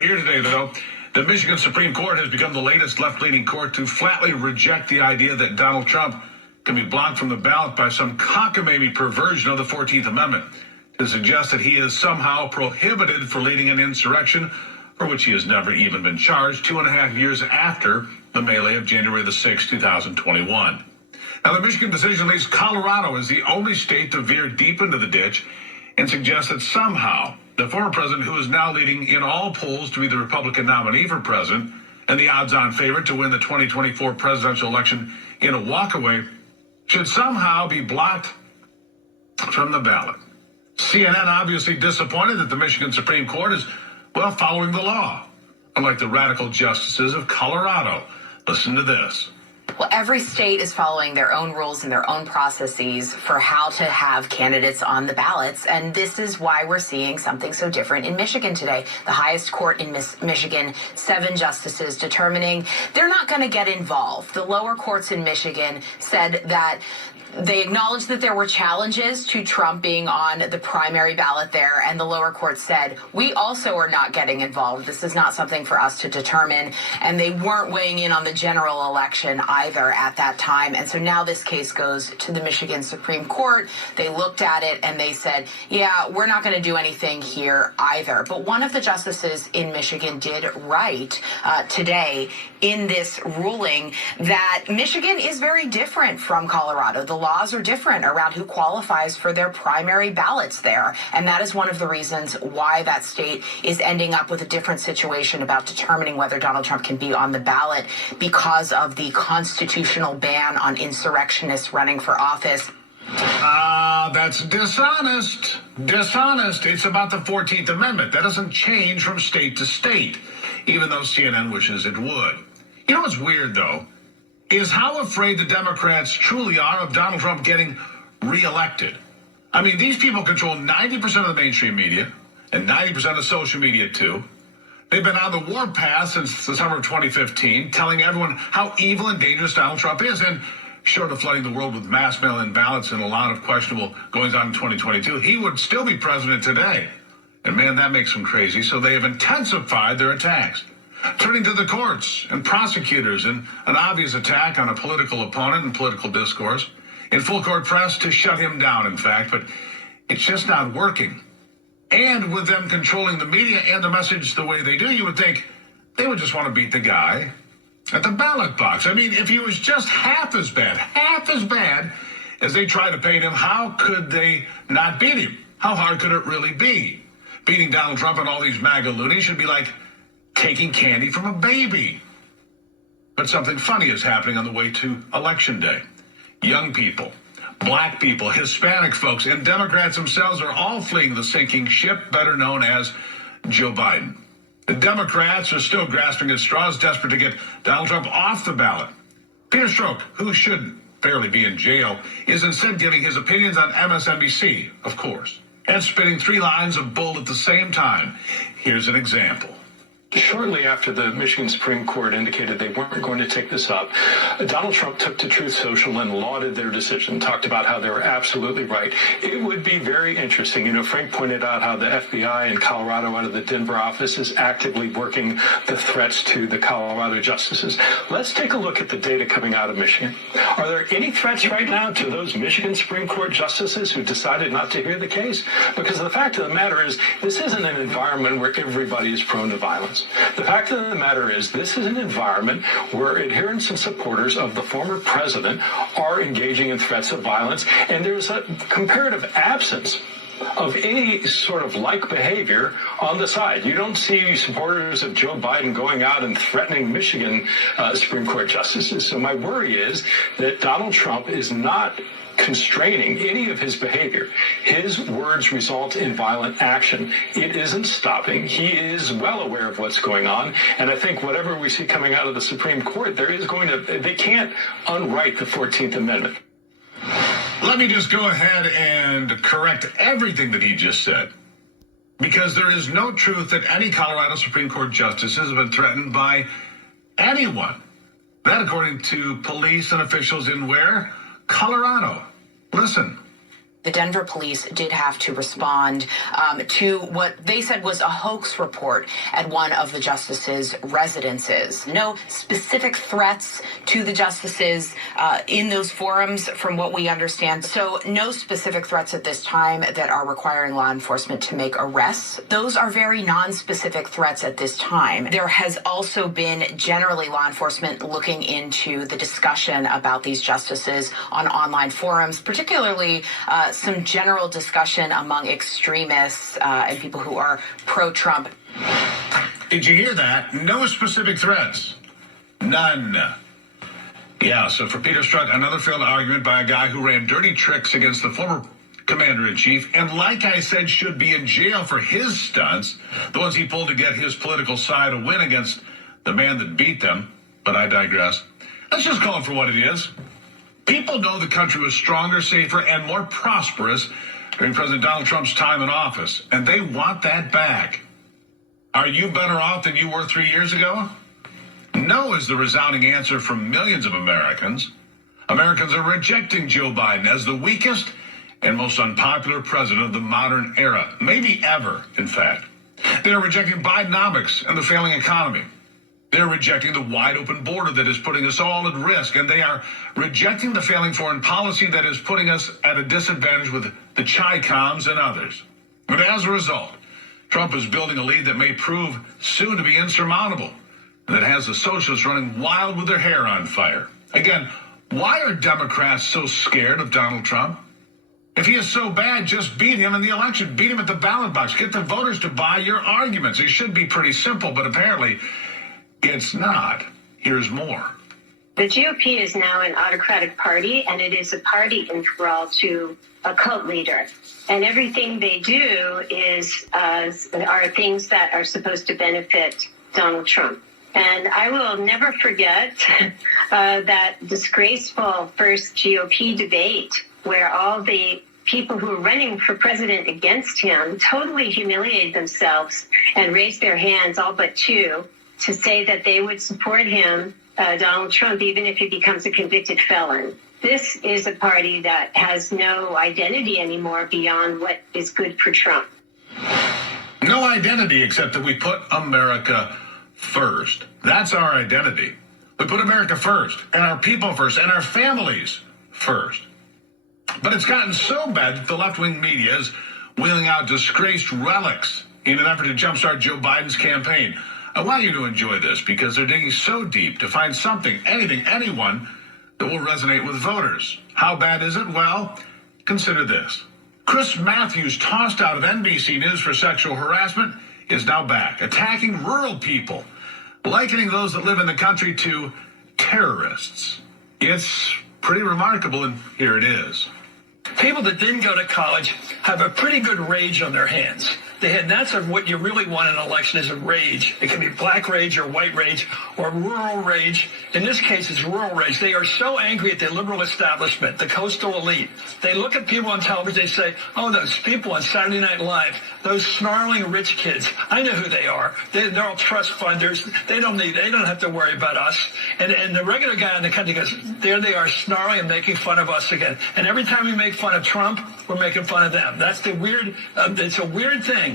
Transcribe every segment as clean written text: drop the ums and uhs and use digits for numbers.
Here today, though, the Michigan Supreme Court has become the latest left-leaning court to flatly reject the idea that Donald Trump can be blocked from the ballot by some cockamamie perversion of the 14th Amendment to suggest that he is somehow prohibited for leading an insurrection for which he has never even been charged 2.5 years after the melee of January the 6th, 2021. Now, the Michigan decision leaves Colorado as the only state to veer deep into the ditch and suggests that somehow the former president, who is now leading in all polls to be the Republican nominee for president and the odds-on favorite to win the 2024 presidential election in a walkaway, should somehow be blocked from the ballot. CNN obviously disappointed that the Michigan Supreme Court is, well, following the law, unlike the radical justices of Colorado. Listen to this. Well, every state is following their own rules and their own processes for how to have candidates on the ballots. And this is why we're seeing something so different in Michigan today. The highest court in Michigan, 7 justices determining they're not going to get involved. The lower courts in Michigan said that they acknowledged that there were challenges to Trump being on the primary ballot there, and the lower court said, we also are not getting involved. This is not something for us to determine, and they weren't weighing in on the general election either at that time. And so now this case goes to the Michigan Supreme Court. They looked at it and they said, yeah, we're not going to do anything here either. But one of the justices in Michigan did write today in this ruling that Michigan is very different from Colorado. The laws are different around who qualifies for their primary ballots there. And that is one of the reasons why that state is ending up with a different situation about determining whether Donald Trump can be on the ballot because of the constitutional ban on insurrectionists running for office. That's dishonest. Dishonest. It's about the 14th Amendment. That doesn't change from state to state, even though CNN wishes it would. You know what's weird, though, is how afraid the Democrats truly are of Donald Trump getting reelected. I mean, these people control 90% of the mainstream media and 90% of social media, too. They've been on the warpath since the summer of 2015, telling everyone how evil and dangerous Donald Trump is. And short of flooding the world with mass mail-in ballots and a lot of questionable goings on in 2022, he would still be president today. And man, that makes them crazy. So they have intensified their attacks, turning to the courts and prosecutors in an obvious attack on a political opponent and political discourse, in full court press to shut him down, in fact, but it's just not working. And with them controlling the media and the message the way they do, you would think they would just want to beat the guy at the ballot box. I mean, if he was just half as bad as they try to paint him, how could they not beat him? How hard could it really be? Beating Donald Trump and all these MAGA loonies should be like taking candy from a baby. But something funny is happening on the way to Election Day. Young people, black people, Hispanic folks, and Democrats themselves are all fleeing the sinking ship, better known as Joe Biden. The Democrats are still grasping at straws, desperate to get Donald Trump off the ballot. Peter Strzok, who should fairly be in jail, is instead giving his opinions on MSNBC, of course, and spitting 3 lines of bull at the same time. Here's an example. Shortly after the Michigan Supreme Court indicated they weren't going to take this up, Donald Trump took to Truth Social and lauded their decision, talked about how they were absolutely right. It would be very interesting. You know, Frank pointed out how the FBI in Colorado out of the Denver office is actively working the threats to the Colorado justices. Let's take a look at the data coming out of Michigan. Are there any threats right now to those Michigan Supreme Court justices who decided not to hear the case? Because the fact of the matter is, this isn't an environment where everybody is prone to violence. The fact of the matter is, this is an environment where adherents and supporters of the former president are engaging in threats of violence, and there's a comparative absence of any sort of like behavior on the side. You don't see supporters of Joe Biden going out and threatening Michigan Supreme Court justices. So my worry is that Donald Trump is not constraining any of his behavior. His words result in violent action. It isn't stopping. He is well aware of what's going on. And I think whatever we see coming out of the Supreme Court, they can't unwrite the 14th Amendment. Let me just go ahead and correct everything that he just said, because there is no truth that any Colorado Supreme Court justices have been threatened by anyone. That, according to police and officials in where? Colorado. Listen. The Denver police did have to respond to what they said was a hoax report at one of the justices' residences. No specific threats to the justices in those forums, from what we understand. So no specific threats at this time that are requiring law enforcement to make arrests. Those are very non-specific threats at this time. There has also been generally law enforcement looking into the discussion about these justices on online forums, particularly some general discussion among extremists and people who are pro-Trump. Did you hear that? No specific threats. None. Yeah, so for Peter Strzok, another failed argument by a guy who ran dirty tricks against the former commander-in-chief, and like I said, should be in jail for his stunts, the ones he pulled to get his political side a win against the man that beat them. But I digress. Let's just call it for what it is. People know the country was stronger, safer, and more prosperous during President Donald Trump's time in office, and they want that back. Are you better off than you were 3 years ago? No is the resounding answer from millions of Americans. Americans are rejecting Joe Biden as the weakest and most unpopular president of the modern era, maybe ever, in fact. They are rejecting Bidenomics and the failing economy. They're rejecting the wide-open border that is putting us all at risk, and they are rejecting the failing foreign policy that is putting us at a disadvantage with the Chi-Coms and others. But as a result, Trump is building a lead that may prove soon to be insurmountable, and that has the socialists running wild with their hair on fire. Again, why are Democrats so scared of Donald Trump? If he is so bad, just beat him in the election. Beat him at the ballot box. Get the voters to buy your arguments. It should be pretty simple, but apparently it's not. Here's more. The GOP is now an autocratic party, and it is a party enthralled to a cult leader. And everything they do are things that are supposed to benefit Donald Trump. And I will never forget that disgraceful first GOP debate where all the people who were running for president against him totally humiliated themselves and raised their hands, all but two, to say that they would support him, Donald Trump, even if he becomes a convicted felon. This is a party that has no identity anymore beyond what is good for Trump. No identity except that we put America first. That's our identity. We put America first, and our people first, and our families first. But it's gotten so bad that the left-wing media is wheeling out disgraced relics in an effort to jumpstart Joe Biden's campaign. I want you to enjoy this because they're digging so deep to find something, anything, anyone that will resonate with voters. How bad is it? Well, consider this. Chris Matthews, tossed out of NBC News for sexual harassment, is now back, attacking rural people, likening those that live in the country to terrorists. It's pretty remarkable, and here it is. People that didn't go to college have a pretty good rage on their hands. That's what you really want in an election is a rage. It can be black rage or white rage or rural rage. In this case, it's rural rage. They are so angry at the liberal establishment, the coastal elite. They look at people on television, they say, oh, those people on Saturday Night Live, those snarling rich kids, I know who they are. They're all trust funders. They don't have to worry about us. And the regular guy in the country goes, there they are snarling and making fun of us again. And every time we make fun of Trump, we're making fun of them. That's the weird, it's a weird thing.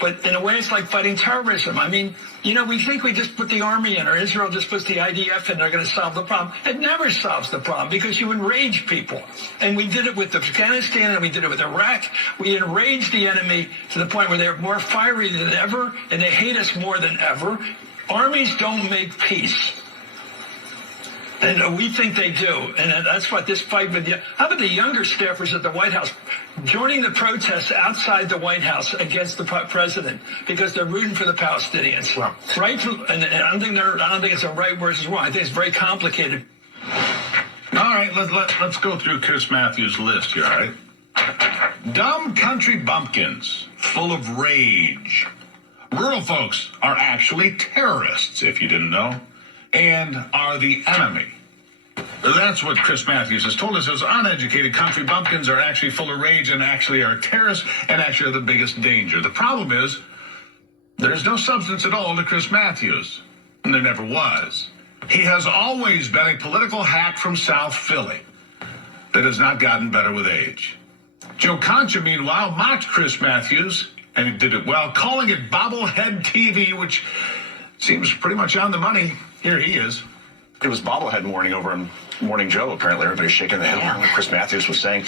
But in a way, it's like fighting terrorism. I mean, we think we just put the army in, or Israel just puts the IDF in, they're going to solve the problem. It never solves the problem because you enrage people. And we did it with Afghanistan and we did it with Iraq. We enraged the enemy to the point where they're more fiery than ever and they hate us more than ever. Armies don't make peace. And we think they do. And that's what this fight with you. How about the younger staffers at the White House joining the protests outside the White House against the president because they're rooting for the Palestinians? Well, right? And I don't think it's a right versus wrong. I think it's very complicated. All right, let's go through Chris Matthews' list here, all right? Dumb country bumpkins, full of rage. Rural folks are actually terrorists, if you didn't know, and are the enemy. That's what Chris Matthews has told us. Those uneducated country bumpkins are actually full of rage and actually are terrorists and actually are the biggest danger. The problem is there's no substance at all to Chris Matthews, and there never was. He has always been a political hack from South Philly that has not gotten better with age. Joe Concha, meanwhile, mocked Chris Matthews, and he did it well, calling it bobblehead TV, which seems pretty much on the money. Here he is. It was bobblehead morning over on Morning Joe, apparently. Everybody's shaking their head. What Chris Matthews was saying.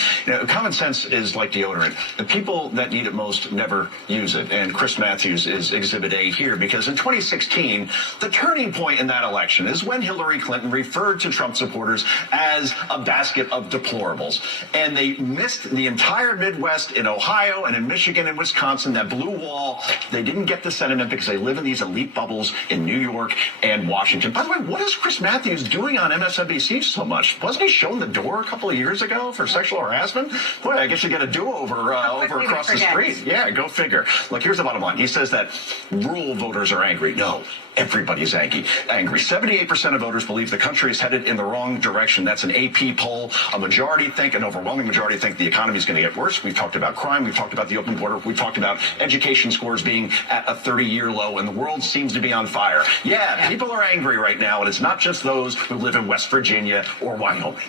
Common sense is like deodorant. The people that need it most never use it. And Chris Matthews is Exhibit A here because in 2016, the turning point in that election is when Hillary Clinton referred to Trump supporters as a basket of deplorables. And they missed the entire Midwest in Ohio and in Michigan and Wisconsin, that blue wall. They didn't get the Senate in because they live in these elite bubbles in New York and Washington. By the way, what is Chris Matthews doing on MSNBC so much? Wasn't he shown the door a couple of years ago for sexual harassment? Boy, I guess you get a do-over over across the street. Yeah, go figure. Look, here's the bottom line. He says that rural voters are angry. No, everybody's angry. 78% of voters believe the country is headed in the wrong direction. That's an AP poll. An overwhelming majority think the economy is going to get worse. We've talked about crime. We've talked about the open border. We've talked about education scores being at a 30-year low, and the world seems to be on fire. Yeah, people are angry right now, and it's not just those who live in West Virginia or Wyoming.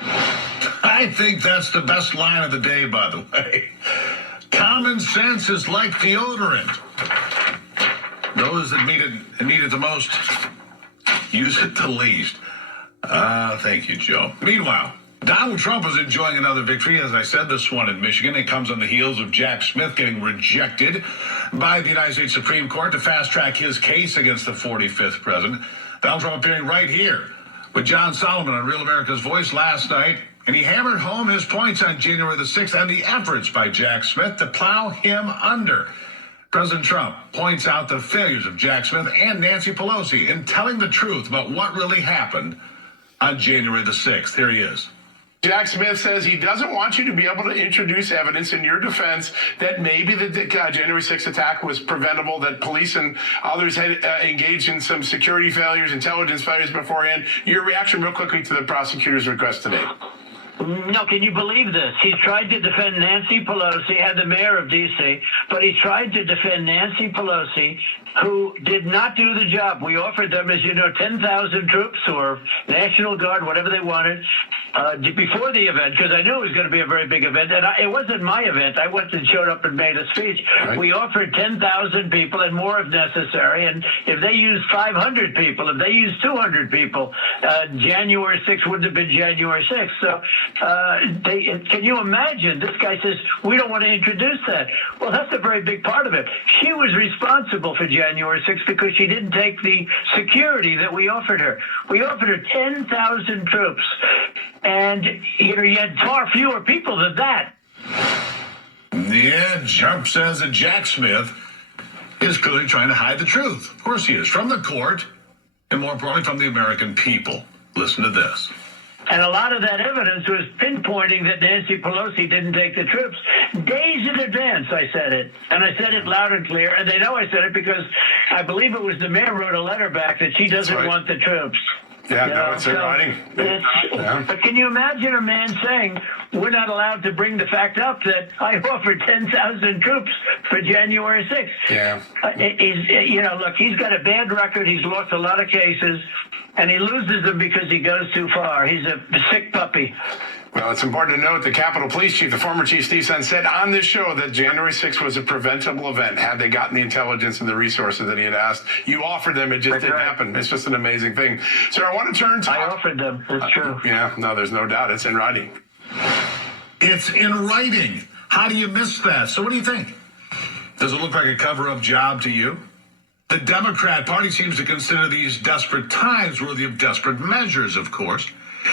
I think that's the best line of the day, by the way. Common sense is like deodorant. Those that need it the most use it the least. Thank you, Joe. Meanwhile, Donald Trump is enjoying another victory. As I said, this one in Michigan. It comes on the heels of Jack Smith getting rejected by the United States Supreme Court to fast-track his case against the 45th president. Donald Trump appearing right here with John Solomon on Real America's Voice last night, and he hammered home his points on January the 6th and the efforts by Jack Smith to plow him under. President Trump points out the failures of Jack Smith and Nancy Pelosi in telling the truth about what really happened on January the 6th. Here he is. Jack Smith says he doesn't want you to be able to introduce evidence in your defense that maybe the January 6th attack was preventable, that police and others had engaged in some security failures, intelligence failures beforehand. Your reaction real quickly to the prosecutor's request today. No, can you believe this? He tried to defend Nancy Pelosi and the mayor of D.C., but he tried to defend Nancy Pelosi, who did not do the job. We offered them, as you know, 10,000 troops or National Guard, whatever they wanted, before the event, because I knew it was going to be a very big event. And it wasn't my event. I went and showed up and made a speech. Right. We offered 10,000 people and more if necessary. And if they used 500 people, if they used 200 people, January 6th wouldn't have been January 6th. So can you imagine? This guy says, we don't want to introduce that. Well, that's a very big part of it. She was responsible for January 6th because she didn't take the security that we offered her. We offered her 10,000 troops. And, you had far fewer people than that. Yeah, Trump says that Jack Smith is clearly trying to hide the truth. Of course he is. From the court, and more importantly, from the American people. Listen to this. And a lot of that evidence was pinpointing that Nancy Pelosi didn't take the troops. Days in advance, I said it. And I said it loud and clear. And they know I said it because I believe it was the mayor wrote a letter back that she doesn't want the troops. Yeah, it's in writing. But can you imagine a man saying, we're not allowed to bring the fact up that I offered 10,000 troops for January 6th? Yeah. Look, he's got a bad record. He's lost a lot of cases, and he loses them because he goes too far. He's a sick puppy. Well, it's important to note the Capitol Police Chief, the former Chief Steve Senn, said on this show that January 6th was a preventable event had they gotten the intelligence and the resources that he had asked. You offered them. It just didn't happen. It's just an amazing thing. Sir, I want to turn to... I offered them. It's true. Yeah, no, there's no doubt. It's in writing. It's in writing. How do you miss that? So what do you think? Does it look like a cover-up job to you? The Democrat Party seems to consider these desperate times worthy of desperate measures, of course.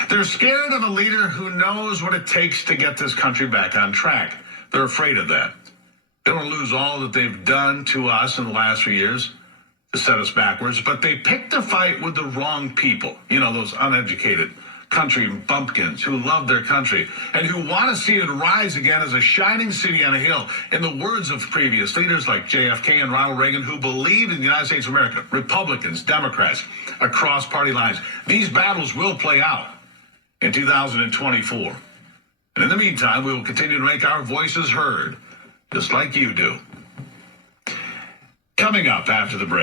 They're scared of a leader who knows what it takes to get this country back on track. They're afraid of that. They don't lose all that they've done to us in the last few years to set us backwards, but they picked a fight with the wrong people. Those uneducated country bumpkins who love their country and who want to see it rise again as a shining city on a hill. In the words of previous leaders like JFK and Ronald Reagan, who believed in the United States of America, Republicans, Democrats, across party lines. These battles will play out in 2024. And in the meantime, we will continue to make our voices heard, just like you do. Coming up after the break.